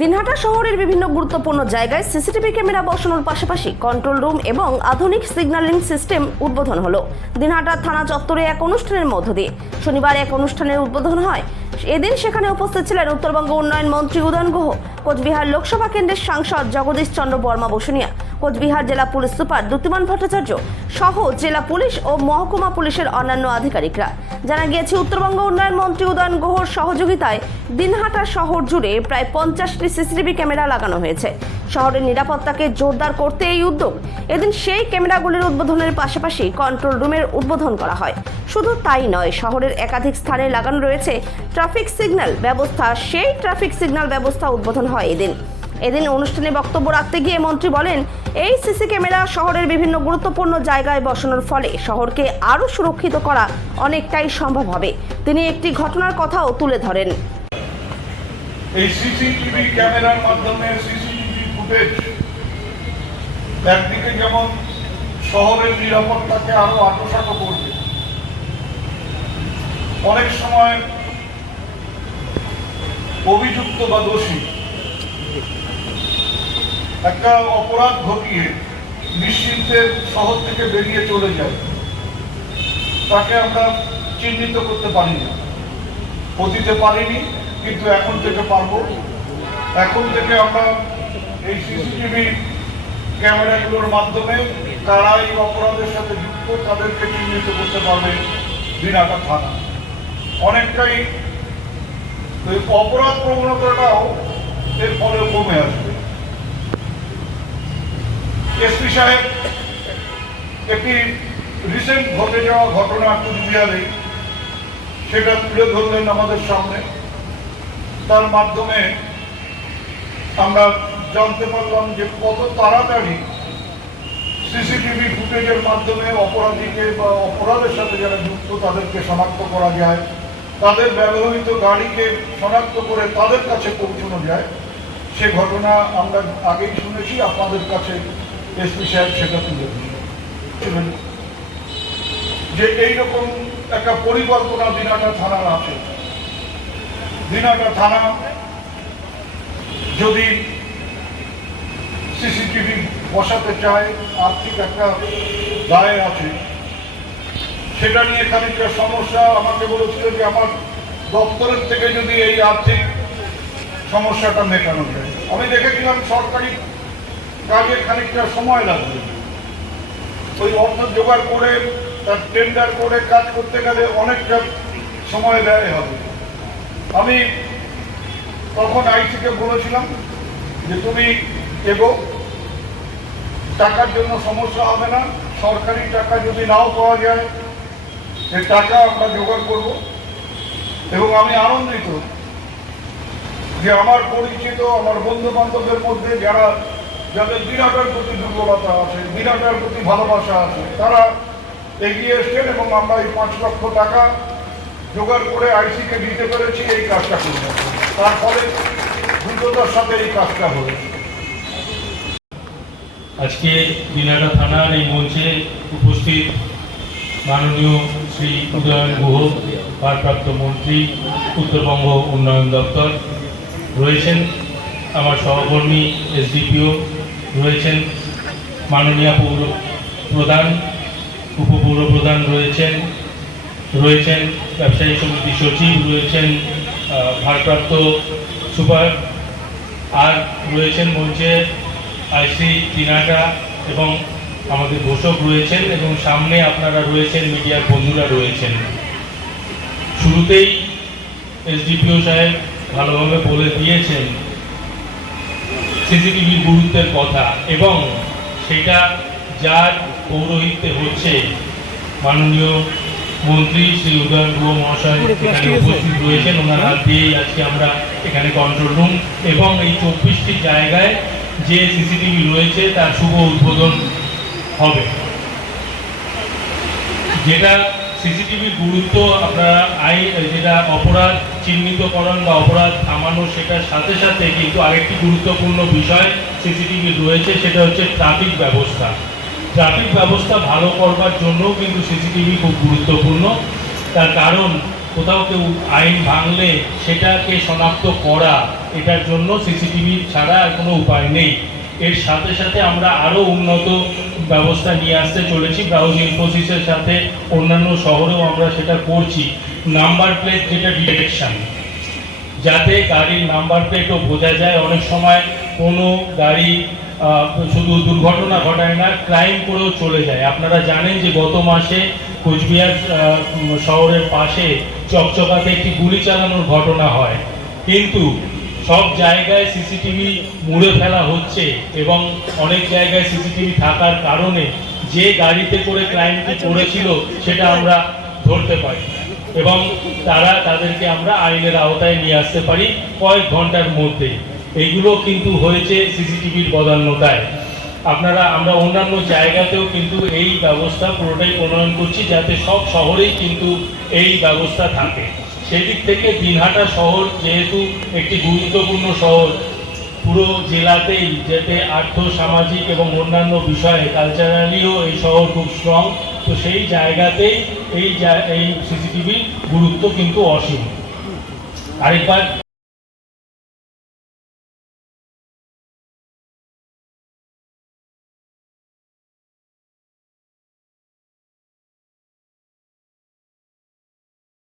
দিনহাটা শহরের বিভিন্ন গুরুত্বপূর্ণ জায়গায় সিসিটিভি ক্যামেরা বসানোর পাশাপাশি কন্ট্রোল রুম এবং আধুনিক সিগন্যালিং সিস্টেম উদ্বোধন হলো। দিনহাটা থানা চত্বরে এক অনুষ্ঠানের মধ্য দিয়ে। শনিবার এক অনুষ্ঠানের উদ্বোধন হয়। এদিন সেখানে উপস্থিত ছিলেন উত্তরবঙ্গ উন্নয়ন মন্ত্রী উদয়ন গুহ, কোচবিহার লোকসভা কেন্দ্রের সাংসদ জগদীশ চন্দ্র বর্মা বসুনিয়া কোচবিহার জেলা পুলিশ সুপার দ্যুতিমান ভট্টাচার্য সহ জেলা পুলিশ ও মহকুমা পুলিশের অন্যান্য আধিকারিকরা। জানা গিয়েছে, উত্তরবঙ্গ উন্নয়ন মন্ত্রী উদয়ন গুহর সহযোগিতায় দিনহাটা শহর জুড়ে প্রায় পঞ্চাশটি সিসিটিভি ক্যামেরা লাগানো হয়েছে। শহরের নিরাপত্তাকে জোরদার করতে এই উদ্যোগ। এদিন সেই ক্যামেরাগুলির উদ্বোধনের পাশাপাশি কন্ট্রোল রুমের উদ্বোধন করা হয়। শুধু তাই নয়, শহরের একাধিক স্থানে লাগানো রয়েছে ট্রাফিক সিগন্যাল ব্যবস্থা। সেই ট্রাফিক সিগন্যাল ব্যবস্থা উদ্বোধন হয় এদিন। এদিন অনুষ্ঠানে বক্তব্য রাখতে গিয়ে মন্ত্রী বলেন, এই সিসি ক্যামেরা শহরের বিভিন্ন গুরুত্বপূর্ণ জায়গায় বসানোর ফলে শহরকে আরও সুরক্ষিত করা অনেকটাই সম্ভব হবে। তিনি একটি ঘটনার কথাও তুলে ধরেন। এই সিসিটিভি ক্যামেরার মাধ্যমে সিসিটিভি ফুটেজ, একদিকে যেমন শহরের নিরাপত্তাকে আরও করবে, অনেক সময় অভিযুক্ত বা দোষী একটা অপরাধ ঘটিয়ে নিশ্চিন্তে শহর থেকে বেরিয়ে চলে যায়। তাকে আমরা চিহ্নিত করতে পারি না। অতীতে পারিনি, কিন্তু এখন থেকে পারব। এখন থেকে আমরা এই সিসিটিভি ক্যামেরাগুলোর মাধ্যমে তারা এই অপরাধের সাথে যুক্ত, তাদেরকে চিহ্নিত করতে পারবে দিনাটা থানা। অনেকটাই অপরাধ প্রবণতাটাও এর ফলে কমে আসবে। এসপি সাহেব, একটি রিসেন্ট ঘটে যাওয়া ঘটনা কুচবিহারে সেটা তুলে ধরলেন আমাদের সামনে। তার মাধ্যমে আমরা জানতে পারলাম যে কত তাড়াতাড়ি সিসিটিভি ফুটেজের মাধ্যমে অপরাধীকে বা অপরাধের সাথে যারা যুক্ত, তাদেরকে শনাক্ত করা যায়। তাদের ব্যবহৃত গাড়িকে শনাক্ত করে তাদের কাছে পৌঁছানো যায়। সে ঘটনা আমরা আগেই শুনেছি, আপনাদের কাছে এসপি সাহেব সেটা তুলে যে এইরকম একটা পরিকল্পনা দিনাটা থানার আছে। দিনাটা থানা যদি সিসিটিভি বসাতে চায়, আর্থিক একটা দায় আছে। সেটা নিয়ে খানিকটা সমস্যা আমাকে বলেছিল যে আমার দপ্তরের থেকে যদি এই আর্থিক সমস্যাটা মেটানো যায়। আমি দেখেছিলাম সরকারি কাজে খানিকটা সময় লাগবে। ওই অর্থ জোগাড় করে, তার টেন্ডার করে কাজ করতে গেলে অনেকটা সময় ব্যয় হবে। আমি তখন আইসিকে বলেছিলাম যে, তুমি এগো। টাকার জন্য সমস্যা হবে না। সরকারি টাকা যদি নাও পাওয়া যায় সে টাকা আমরা জোগাড় করব। এবং আমি আনন্দিত যে, আমার পরিচিত, আমার বন্ধু বান্ধবের মধ্যে যারা যাদের বিরাটার প্রতি দুর্বলতা আছে, বিরাটার প্রতি ভালোবাসা আছে, তারা এগিয়ে এসছেন এবং আমরা এই পাঁচ লক্ষ টাকা জোগাড় করে আইসিকে দিতে পেরেছি, এই কাজটা করতে তার ফলে দ্রুততার সাথে এই কাজটা হয়েছে আজকে দিনাটা থানার এই মঞ্চে উপস্থিত মাননীয় শ্রী উদয়ন গুহ, ভারপ্রাপ্ত মন্ত্রী, উত্তরবঙ্গ উন্নয়ন দপ্তর, রয়েছেন আমার সহকর্মী, এসডিপিও রয়েছেন। মাননীয় পৌর প্রধান উপপৌর প্রধান রয়েছেন রয়েছেন ব্যবসায়ী সমিতি সচিব, রয়েছেন ভারপ্রাপ্ত সুপার, আর রয়েছেন মঞ্চে আইসি তিনাটা এবং আমাদের ঘোষক রয়েছেন এবং সামনে আপনারা রয়েছেন, মিডিয়ার বন্ধুরা রয়েছেন। শুরুতেই এসডিপিও সাহেব ভালোভাবে বলে দিয়েছেন সিসিটিভির গুরুত্বের কথা এবং সেটা যার পৌরোহিত্যে হচ্ছে মাননীয় মন্ত্রী শ্রী উদয়ন গুহ মহাশয় এখানে উপস্থিত রয়েছেন। ওনার হাত দিয়েই আজকে আমরা এখানে কন্ট্রোল রুম এবং এই চব্বিশটি জায়গায় যে সিসিটিভি রয়েছে তার শুভ উদ্বোধন হবে। যেটা সিসিটিভির গুরুত্ব আপনারা আই যেটা অপরাধ চিহ্নিতকরণ বা অপরাধ থামানো, সেটার সাথে সাথে কিন্তু আরেকটি গুরুত্বপূর্ণ বিষয় সিসিটিভি রয়েছে, সেটা হচ্ছে ট্রাফিক ব্যবস্থা। ট্রাফিক ব্যবস্থা ভালো করবার জন্যও কিন্তু সিসিটিভি খুব গুরুত্বপূর্ণ। তার কারণ, কোথাও কেউ আইন ভাঙলে সেটাকে শনাক্ত করা, এটার জন্য সিসিটিভি ছাড়া আর কোনো উপায় নেই। এর সাথে সাথে আমরা আরও উন্নত ব্যবস্থা নিয়ে আসতে চলেছি। ব্রাউজ ইনফোসিসের সাথে অন্যান্য শহরেও আমরা সেটা করছি। নাম্বার প্লেট যেটা ডিটেকশন যাতে গাড়ির নাম্বার প্লেটও বোঝা যায়। অনেক সময় কোনো গাড়ি শুধু দুর্ঘটনা ঘটায় না ক্রাইম করেও চলে যায়। আপনারা জানেন যে গত মাসে কোচবিহার শহরের পাশে চকচকাতে একটি গুলি চালানোর ঘটনা হয়। কিন্তু সব জায়গায় সিসিটিভি মুড়ে ফেলা হচ্ছে এবং অনেক জায়গায় সিসিটিভি থাকার কারণে যে গাড়িতে করে ক্রাইমটি করেছিল সেটা আমরা ধরতে পারি। এবং তারা তাদেরকে আমরা আইনের আওতায় নিয়ে আসতে পারি কয়েক ঘণ্টার মধ্যে। এগুলো কিন্তু হয়েছে সিসিটিভির বদান্যতায়। আপনারা আমরা অন্যান্য জায়গাতেও কিন্তু এই ব্যবস্থা পুরোটাই প্রণয়ন করছি যাতে সব শহরেই কিন্তু এই ব্যবস্থা থাকে। সেদিক থেকে দিনহাটা শহর যেহেতু একটি গুরুত্বপূর্ণ শহর, পুরো জেলাতেই যেতে আর্থ, সামাজিক এবং অন্যান্য বিষয়ে কালচারালিও এই শহর খুব স্ট্রং তো সেই জায়গাতেই এই এই সিসিটিভির গুরুত্ব কিন্তু অসীম। আরেকবার